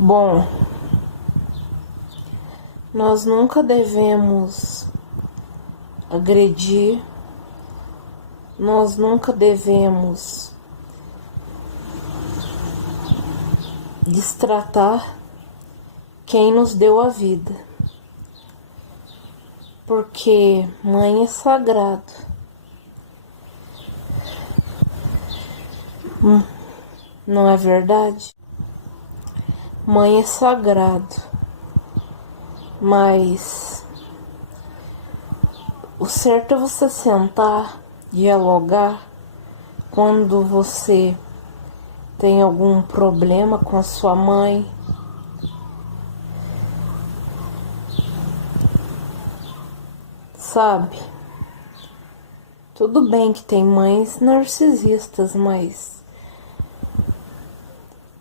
Bom, nós nunca devemos agredir, nós nunca devemos destratar quem nos deu a vida, porque mãe é sagrado. Não é verdade? Mãe é sagrado, mas o certo é você sentar, dialogar quando você tem algum problema com a sua mãe. Sabe? Tudo bem que tem mães narcisistas, mas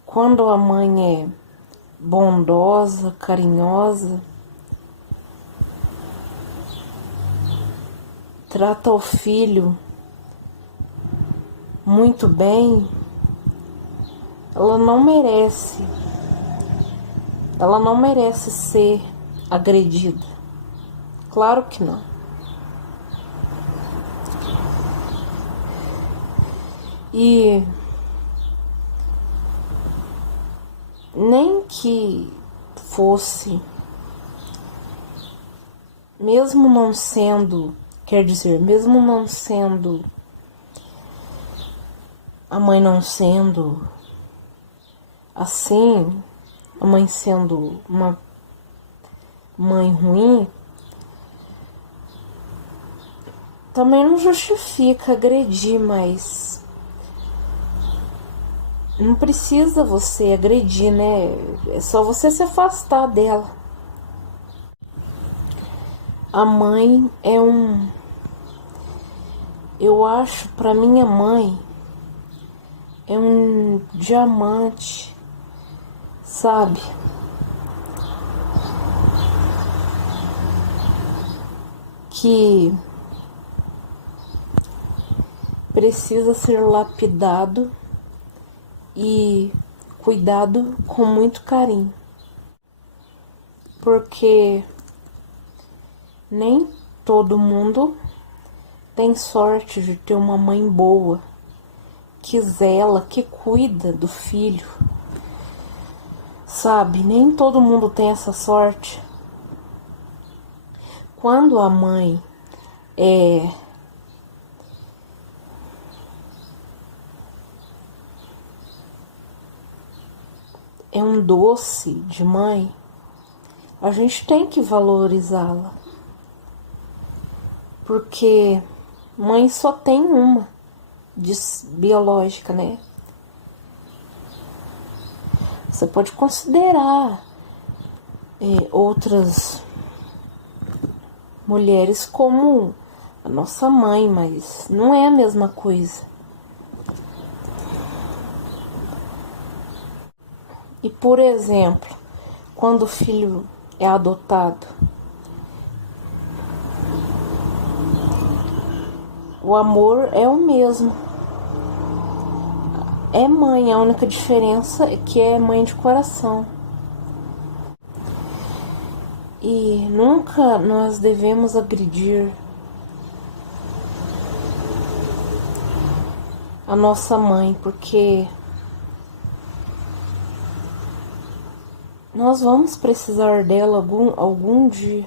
quando a mãe é bondosa, carinhosa, trata o filho muito bem, ela não merece ser agredida. Claro que não. E nem que fosse, mesmo não sendo a mãe não sendo assim, a mãe sendo uma mãe ruim, também não justifica agredir, mas não precisa você agredir, né? É só você se afastar dela. A mãe é eu acho, pra minha mãe, é um diamante, sabe? Que precisa ser lapidado e cuidado com muito carinho, porque nem todo mundo tem sorte de ter uma mãe boa, que zela, que cuida do filho, sabe? Nem todo mundo tem essa sorte. Quando a mãe é um doce de mãe, a gente tem que valorizá-la, porque mãe só tem uma biológica, né? Você pode considerar outras mulheres como a nossa mãe, mas não é a mesma coisa. E, por exemplo, quando o filho é adotado, o amor é o mesmo. É mãe, a única diferença é que é mãe de coração. E nunca nós devemos agredir a nossa mãe, porque nós vamos precisar dela algum dia.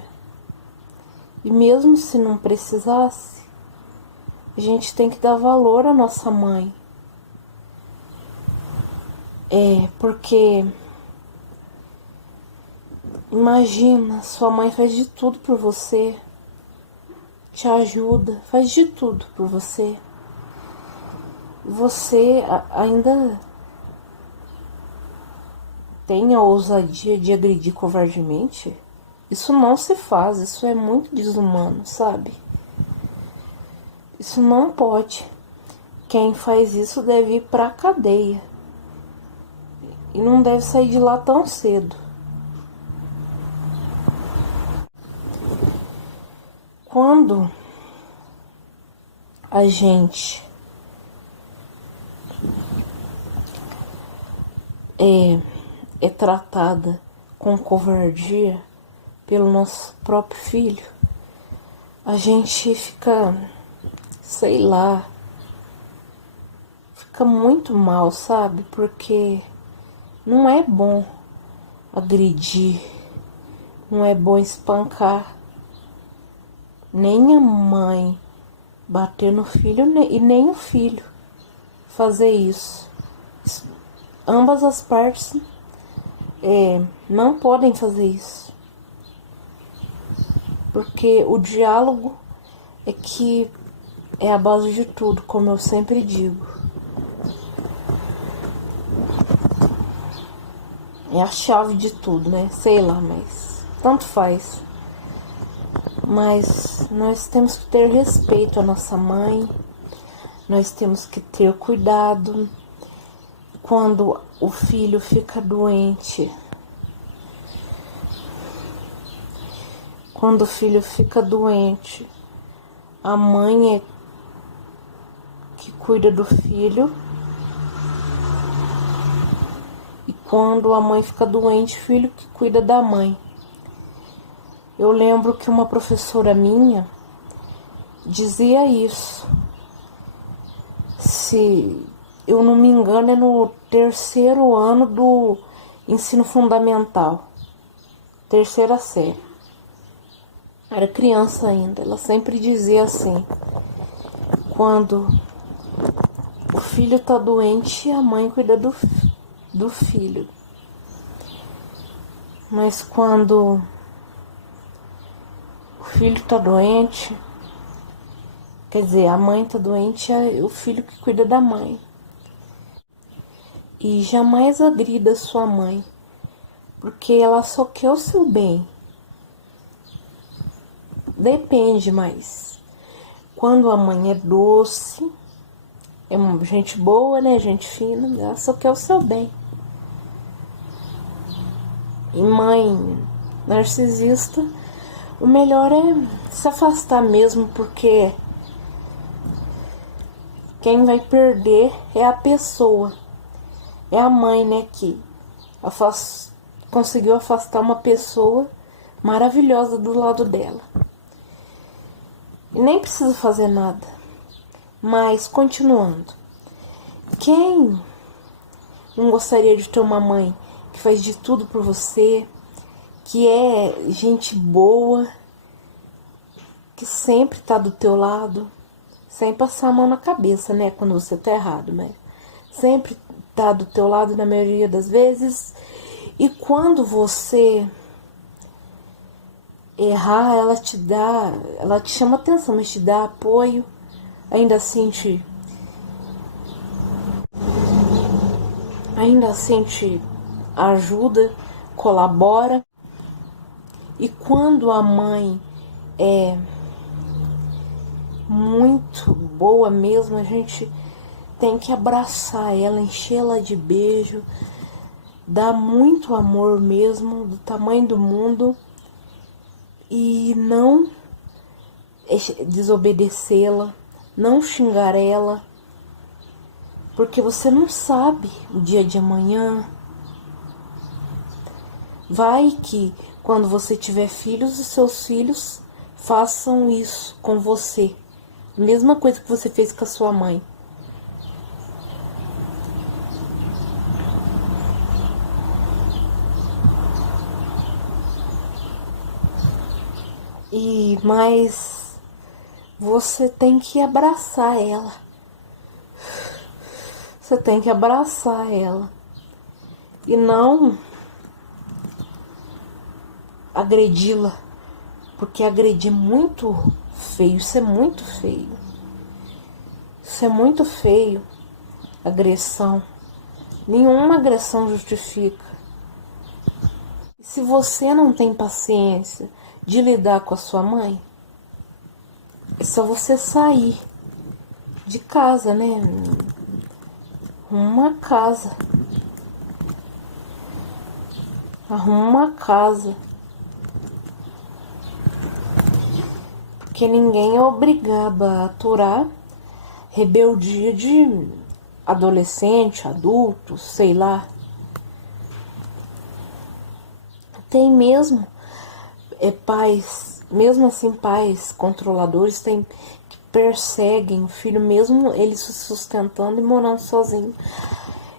E mesmo se não precisasse, a gente tem que dar valor à nossa mãe. Porque imagina, sua mãe faz de tudo por você, te ajuda, faz de tudo por você. Você ainda tem a ousadia de agredir covardemente? Isso não se faz, isso é muito desumano, sabe? Isso não pode. Quem faz isso deve ir pra cadeia. E não deve sair de lá tão cedo. Quando a gente é tratada com covardia pelo nosso próprio filho, a gente fica, sei lá, fica muito mal, sabe? Porque não é bom agredir, não é bom espancar, nem a mãe bater no filho e nem o filho fazer isso. Ambas as partes não podem fazer isso, porque o diálogo é a base de tudo, como eu sempre digo. É a chave de tudo, né? Sei lá, mas tanto faz. Mas nós temos que ter respeito à nossa mãe, nós temos que ter cuidado quando o filho fica doente. Quando o filho fica doente, a mãe é que cuida do filho. E quando a mãe fica doente, o filho que cuida da mãe. Eu lembro que uma professora minha dizia isso. Se eu não me engano, é no 3º ano do ensino fundamental. 3ª série. Era criança ainda. Ela sempre dizia assim: quando o filho tá doente, a mãe cuida do filho. Mas quando o filho tá doente, quer dizer, a mãe tá doente, é o filho que cuida da mãe. E jamais agrida sua mãe, porque ela só quer o seu bem. Depende, mas quando a mãe é doce, é uma gente boa, né? Gente fina, ela só quer o seu bem. E mãe narcisista, o melhor é se afastar mesmo, porque quem vai perder é a pessoa. É a mãe, né, que conseguiu afastar uma pessoa maravilhosa do lado dela. E nem precisa fazer nada. Mas, continuando. Quem não gostaria de ter uma mãe que faz de tudo por você, que é gente boa, que sempre tá do teu lado, sem passar a mão na cabeça, né, quando você tá errado, mas sempre tá do teu lado na maioria das vezes. E quando você errar, ela te chama atenção, mas te dá apoio, ainda assim te ajuda, colabora. E quando a mãe é muito boa mesmo, a gente tem que abraçar ela, enchê-la de beijo, dar muito amor mesmo, do tamanho do mundo, e não desobedecê-la, não xingar ela, porque você não sabe o dia de amanhã. Vai que quando você tiver filhos, os seus filhos façam isso com você. Mesma coisa que você fez com a sua mãe. Mas você tem que abraçar ela. Você tem que abraçar ela. E não agredi-la. Porque agredir é muito feio. Isso é muito feio. Isso é muito feio. Agressão. Nenhuma agressão justifica. E se você não tem paciência de lidar com a sua mãe, é só você sair de casa, né? Arruma uma casa. Arruma uma casa. Porque ninguém é obrigado a aturar rebeldia de adolescente, adulto, sei lá. Tem mesmo pais, mesmo assim pais controladores, tem que perseguem o filho, mesmo ele se sustentando e morando sozinho.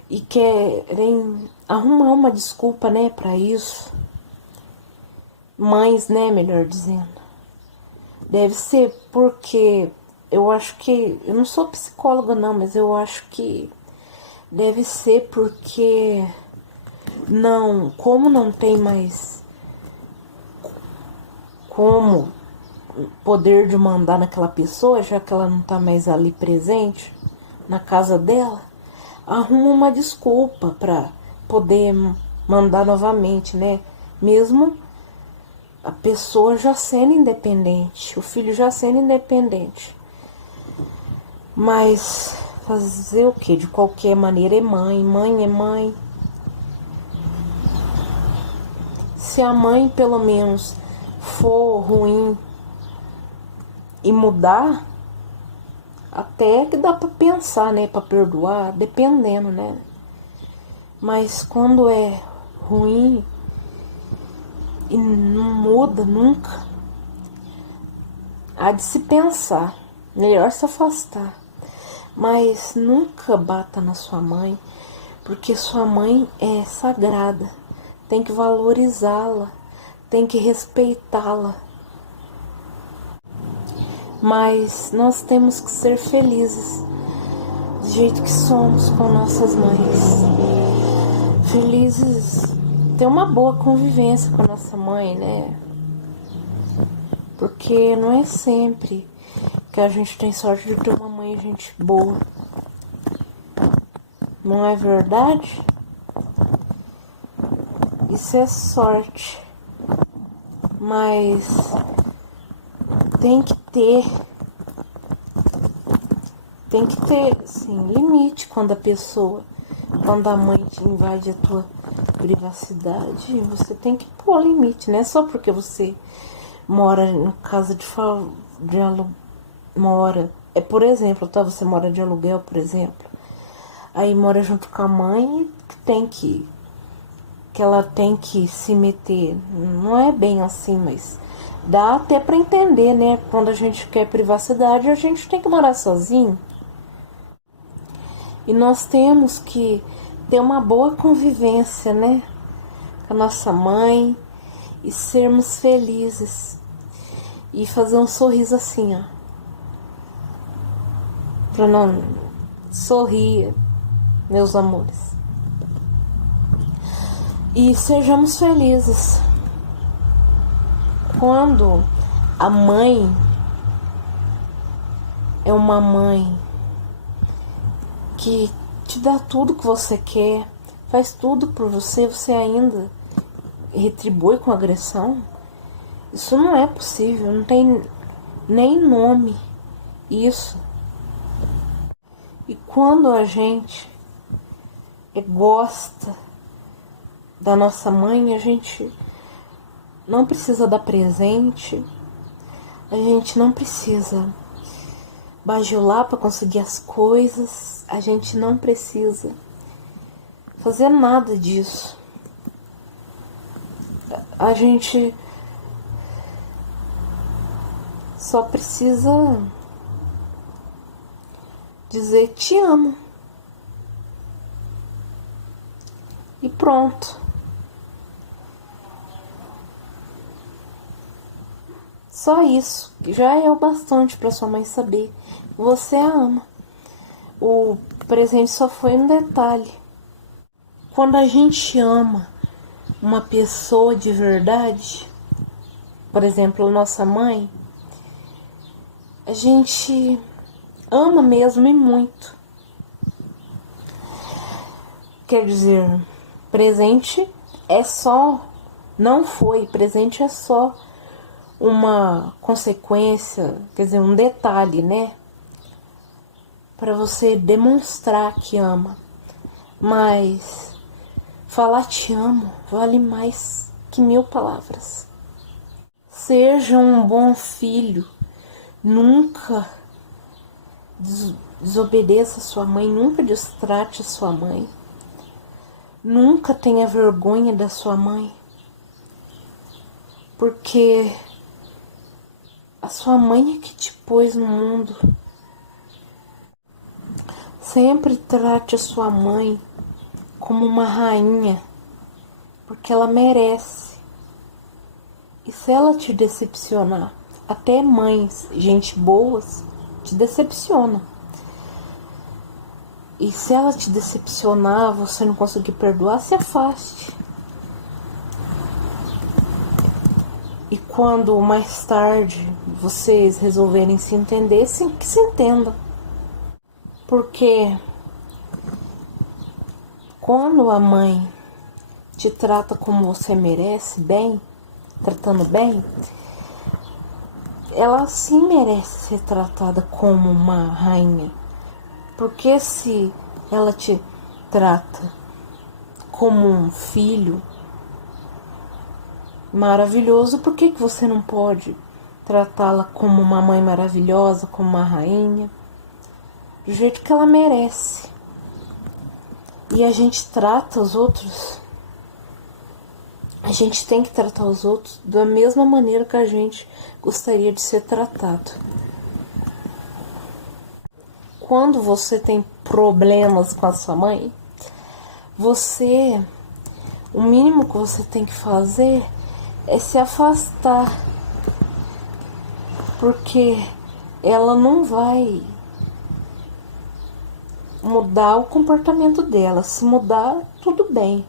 E querem arrumar uma desculpa, né, pra isso. Mães, né, melhor dizendo. Deve ser porque eu acho que, eu não sou psicóloga não, mas eu acho que deve ser porque como não tem mais como poder de mandar naquela pessoa, já que ela não tá mais ali presente na casa dela, arruma uma desculpa pra poder mandar novamente, né? Mesmo a pessoa já sendo independente, o filho já sendo independente. Mas fazer o que? De qualquer maneira é mãe, mãe é mãe. Se a mãe pelo menos for ruim e mudar, até que dá pra pensar, né? Pra perdoar, dependendo, né? Mas quando é ruim e não muda nunca, há de se pensar. Melhor se afastar. Mas nunca bata na sua mãe, porque sua mãe é sagrada. Tem que valorizá-la, tem que respeitá-la. Mas nós temos que ser felizes do jeito que somos com nossas mães. Felizes, ter uma boa convivência com a nossa mãe, né? Porque não é sempre que a gente tem sorte de ter uma mãe gente boa. Não é verdade? Isso é sorte. Mas tem que ter, sim, limite quando a mãe te invade a tua privacidade. Você tem que pôr limite, né? Só porque você mora em casa de aluguel, por exemplo, tá? Você mora de aluguel, por exemplo. Aí mora junto com a mãe que ela tem que se meter. Não é bem assim, mas dá até pra entender, né? Quando a gente quer privacidade, a gente tem que morar sozinho. E nós temos que ter uma boa convivência, né? Com a nossa mãe e sermos felizes. E fazer um sorriso assim, ó. Pra não sorrir, meus amores. E sejamos felizes. Quando a mãe é uma mãe que te dá tudo que você quer, faz tudo por você, você ainda retribui com agressão, isso não é possível, não tem nem nome isso. E quando a gente gosta da nossa mãe, a gente não precisa dar presente, a gente não precisa bajular para conseguir as coisas, a gente não precisa fazer nada disso. A gente só precisa dizer te amo. E pronto. Só isso, já é o bastante para sua mãe saber que você a ama. O presente só foi um detalhe. Quando a gente ama uma pessoa de verdade, por exemplo, nossa mãe, a gente ama mesmo e muito. Quer dizer, presente é só, não foi, presente é só uma consequência, quer dizer, um detalhe, né? Para você demonstrar que ama. Mas falar te amo vale mais que 1000 palavras. Seja um bom filho. Nunca desobedeça sua mãe, nunca destrate sua mãe. Nunca tenha vergonha da sua mãe. Porque a sua mãe é que te pôs no mundo. Sempre trate a sua mãe como uma rainha, porque ela merece. E se ela te decepcionar, até mães, gente boas, te decepciona. E se ela te decepcionar, você não conseguir perdoar, se afaste. E quando mais tarde vocês resolverem se entender, sim, que se entendam. Porque quando a mãe te trata como você merece, bem, tratando bem, ela sim merece ser tratada como uma rainha. Porque se ela te trata como um filho maravilhoso, por que você não pode tratá-la como uma mãe maravilhosa, como uma rainha? Do jeito que ela merece. E a gente trata os outros, a gente tem que tratar os outros da mesma maneira que a gente gostaria de ser tratado. Quando você tem problemas com a sua mãe, o mínimo que você tem que fazer é se afastar, porque ela não vai mudar o comportamento dela. Se mudar, tudo bem,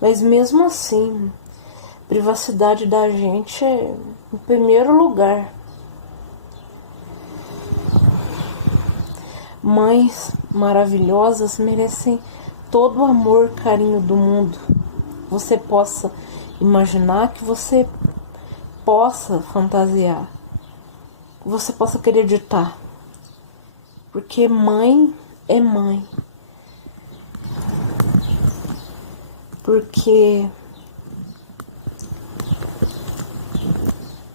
mas mesmo assim, privacidade da gente é em primeiro lugar. Mães maravilhosas merecem todo o amor, carinho do mundo. Você possa imaginar, que você possa fantasiar, que você possa acreditar. Porque mãe é mãe. Porque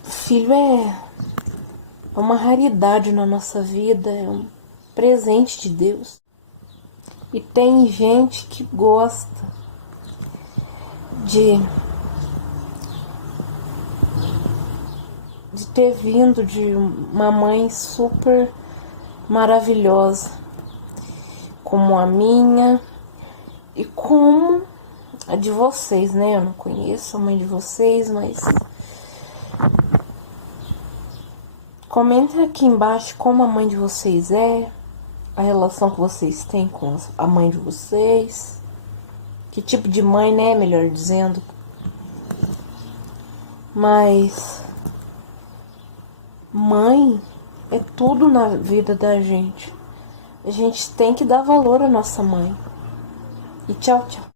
filho é uma raridade na nossa vida, é um presente de Deus. E tem gente que gosta de ter vindo de uma mãe super maravilhosa, como a minha e como a de vocês, né? Eu não conheço a mãe de vocês, mas comentem aqui embaixo como a mãe de vocês é, a relação que vocês têm com a mãe de vocês, que tipo de mãe, né? Melhor dizendo. Mas mãe é tudo na vida da gente. A gente tem que dar valor à nossa mãe. E tchau, tchau.